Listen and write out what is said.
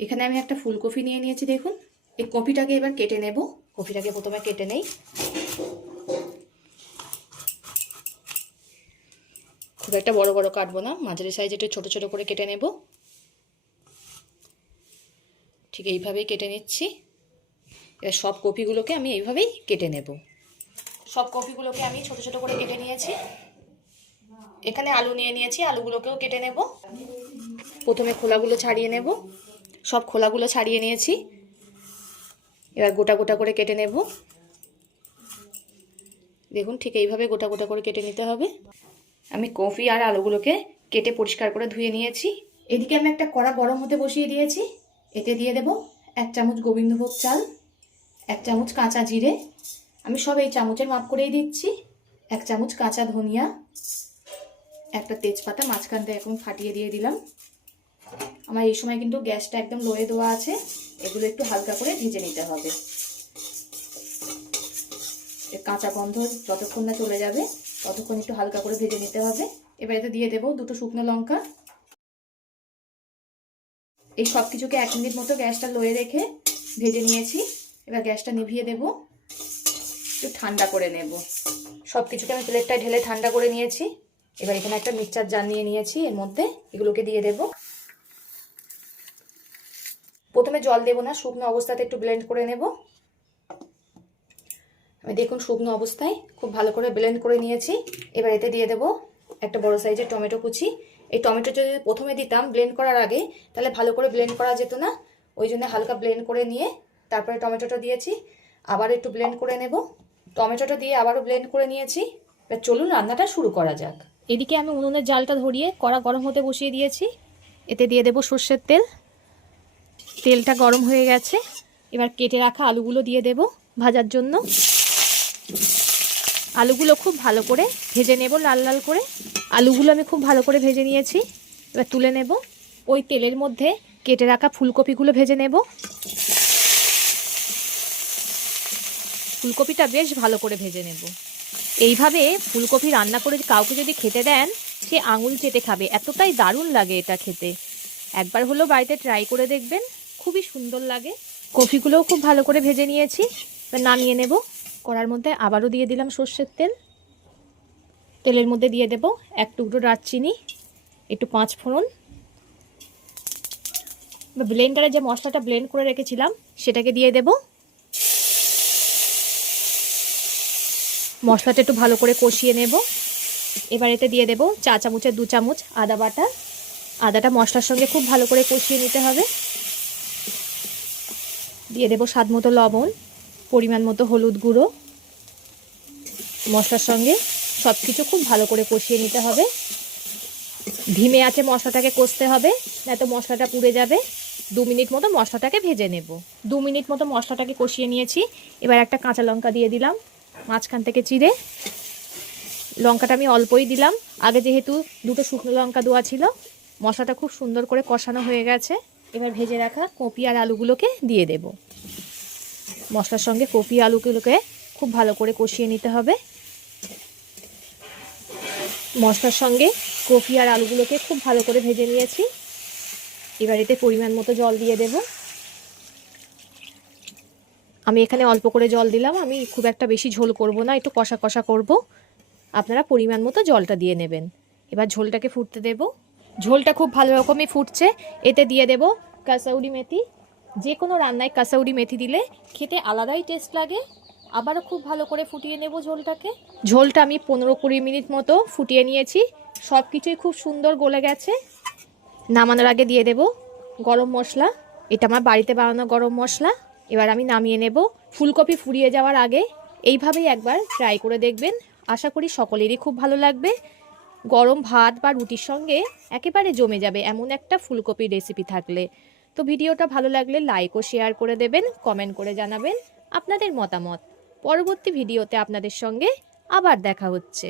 এখানে আমি একটা ফুলকপি নিয়ে নিয়েছি, দেখুন। এই কপিটাকে এবার কেটে নেব। কপিটাকে প্রথমে কেটে নেই, খুব একটা বড় বড় কাটবো না, মাঝারি সাইজ একটু ছোট ছোট করে কেটে নেব। ঠিক এইভাবেই কেটে নিচ্ছি। এবার সব কপিগুলোকে আমি এইভাবেই কেটে নেব। সব কপিগুলোকে আমি ছোট ছোট করে কেটে নিয়েছি। এখানে আলু নিয়ে নিয়েছি, আলুগুলোকেও কেটে নেব। প্রথমে খোলাগুলো ছাড়িয়ে নেব। সব খোলাগুলো ছাড়িয়ে নিয়েছি। এবার গোটা গোটা করে কেটে নেব। দেখুন ঠিক এইভাবে গোটা গোটা করে কেটে নিতে হবে। আমি কপি আর আলুগুলোকে কেটে পরিষ্কার করে ধুয়ে নিয়েছি। এদিকে আমি একটা কড়া গরম হতে বসিয়ে দিয়েছি। এতে দিয়ে দেব 1 চামচ গোবিন্দভোগ চাল, 1 চামচ কাঁচা জিরে, আমি সব এই চামচের মাপ করেই দিচ্ছি, 1 চামচ কাঁচা ধনিয়া, একটা তেজপাতা মাঝখানটা এখন ফাটিয়ে দিয়ে দিলাম। আমার এই সময় কিন্তু গ্যাসটা একদম লোয়ে দেওয়া আছে। এগুলো একটু হালকা করে ভেজে নিতে হবে। কাঁচা গন্ধ যতক্ষণ না চলে যাবে ততক্ষণ একটু হালকা করে ভেজে নিতে হবে। এবার এতে দিয়ে দেবো 2টো শুকনো লঙ্কা। এই সব কিছুকে 1 মিনিট মতো গ্যাসটা লোয়ে রেখে ভেজে নিয়েছি। এবার গ্যাসটা নিভিয়ে দেব, একটু ঠান্ডা করে নেব। সব কিছুকে আমি প্লেটটায় ঢেলে ঠান্ডা করে নিয়েছি। এবার এখানে একটা মিক্সচার জার নিয়ে নিয়েছি, এর মধ্যে এগুলোকে দিয়ে দেব। প্রথমে জল দেব না, শুকনো অবস্থাতে একটু ব্লেন্ড করে নেব। আমি দেখুন শুকনো অবস্থায় খুব ভালো করে ব্লেন্ড করে নিয়েছি। এবার এতে দিয়ে দেব একটা বড় সাইজের টমেটো কুচি। এই টমেটো যদি প্রথমে দিতাম ব্লেন্ড করার আগে, তাহলে ভালো করে ব্লেন্ড করা যেত না। ওই জন্য হালকা ব্লেন্ড করে নিয়ে তারপরে টমেটোটা দিয়েছি। আবার একটু ব্লেন্ড করে নেব। টমেটোটা দিয়ে আবারও ব্লেন্ড করে নিয়েছি। এবার চলুন রান্নাটা শুরু করা যাক। এদিকে আমি উনুনের জালটা ধরিয়ে কড়া গরম হতে বসিয়ে দিয়েছি। এতে দিয়ে দেব সর্ষের তেল। তেলটা গরম হয়ে গেছে। এবার কেটে রাখা আলুগুলো দিয়ে দেব ভাজার জন্য। আলুগুলো খুব ভালো করে ভেজে নেব, লাল লাল করে। আলুগুলো আমি খুব ভালো করে ভেজে নিয়েছি। এবার তুলে নেব। ওই তেলের মধ্যে কেটে রাখা ফুলকপিগুলো ভেজে নেব। ফুলকপিটা বেশ ভালো করে ভেজে নেব। এইভাবে ফুলকপি রান্না করে কাউকে যদি খেতে দেন, সে আঙুল চেটে খাবে, এতটাই দারুণ লাগে এটা খেতে। একবার হলেও বাড়িতে ট্রাই করে দেখবেন, খুবই সুন্দর লাগে। কপিগুলোও খুব ভালো করে ভেজে নিয়েছি। এবার নামিয়ে নেব। কড়ার মধ্যে আবারও দিয়ে দিলাম সর্ষের তেল। তেলের মধ্যে দিয়ে দেব 1 টুকরো দারচিনি, একটু 5 ফোড়ন। ব্লেন্ডারে যে মশলাটা ব্লেন্ড করে রেখেছিলাম সেটাকে দিয়ে দেব। মশলাটা একটু ভালো করে কষিয়ে নেব। এবার এতে দিয়ে দেব 4 চামচের 2 চামচ আদা বাটা। আদাটা মশলার সঙ্গে খুব ভালো করে কষিয়ে নিতে হবে। দিয়ে দেব স্বাদ মতো লবণ, পরিমাণ মতো হলুদ গুঁড়ো। মশলার সঙ্গে সব কিছু খুব ভালো করে কষিয়ে নিতে হবে। ধিমে আঁচে মশলাটাকে কষতে হবে, নয়তো মশলাটা পুড়ে যাবে। 2 মিনিট মতো মশলাটাকে ভেজে নেব। 2 মিনিট মতো মশলাটাকে কষিয়ে নিয়েছি। এবার একটা কাঁচা লঙ্কা দিয়ে দিলাম মাঝখান থেকে চিড়ে। লঙ্কাটা আমি অল্পই দিলাম, আগে যেহেতু 2টো শুকনো লঙ্কা দেওয়া ছিল। মশলাটা খুব সুন্দর করে কষানো হয়ে গেছে। এবার ভেজে রাখা কপি আর আলুগুলোকে দিয়ে দেব। মশলার সঙ্গে কপি আলুগুলোকে খুব ভালো করে কষিয়ে নিতে হবে। মশলার সঙ্গে কপি আর আলুগুলোকে খুব ভালো করে ভেজে নিয়েছি। এবার এতে পরিমাণ মতো জল দিয়ে দেব। আমি এখানে অল্প করে জল দিলাম, আমি খুব একটা বেশি ঝোল করব না, একটু কষা কষা করব। আপনারা পরিমাণ মতো জলটা দিয়ে নেবেন। এবার ঝোলটাকে ফুটতে দেব। ঝোলটা খুব ভালো রকমই ফুটছে। এতে দিয়ে দেব কাসৌরি মেথি। যে কোনো রান্নায় কাসৌরি মেথি দিলে খেতে আলাদাই টেস্ট লাগে। আবারও খুব ভালো করে ফুটিয়ে নেব ঝোলটাকে। ঝোলটা আমি 15-20 মিনিট মতো ফুটিয়ে নিয়েছি। সব কিছুই খুব সুন্দর গলে গেছে। নামানোর আগে দিয়ে দেব গরম মশলা। এটা আমার বাড়িতে বানানো গরম মশলা। এবার আমি নামিয়ে নেব। ফুলকপি ফুরিয়ে যাওয়ার আগে এইভাবেই একবার ট্রাই করে দেখবেন, আশা করি সকলেরই খুব ভালো লাগবে। গরম ভাত বা রুটির সঙ্গে একেবারে জমে যাবে এমন একটা ফুলকপির রেসিপি থাকলে। তো ভিডিওটা ভালো লাগলে লাইক ও শেয়ার করে দেবেন, কমেন্ট করে জানাবেন আপনাদের মতামত। পরবর্তী ভিডিওতে আপনাদের সঙ্গে আবার দেখা হচ্ছে।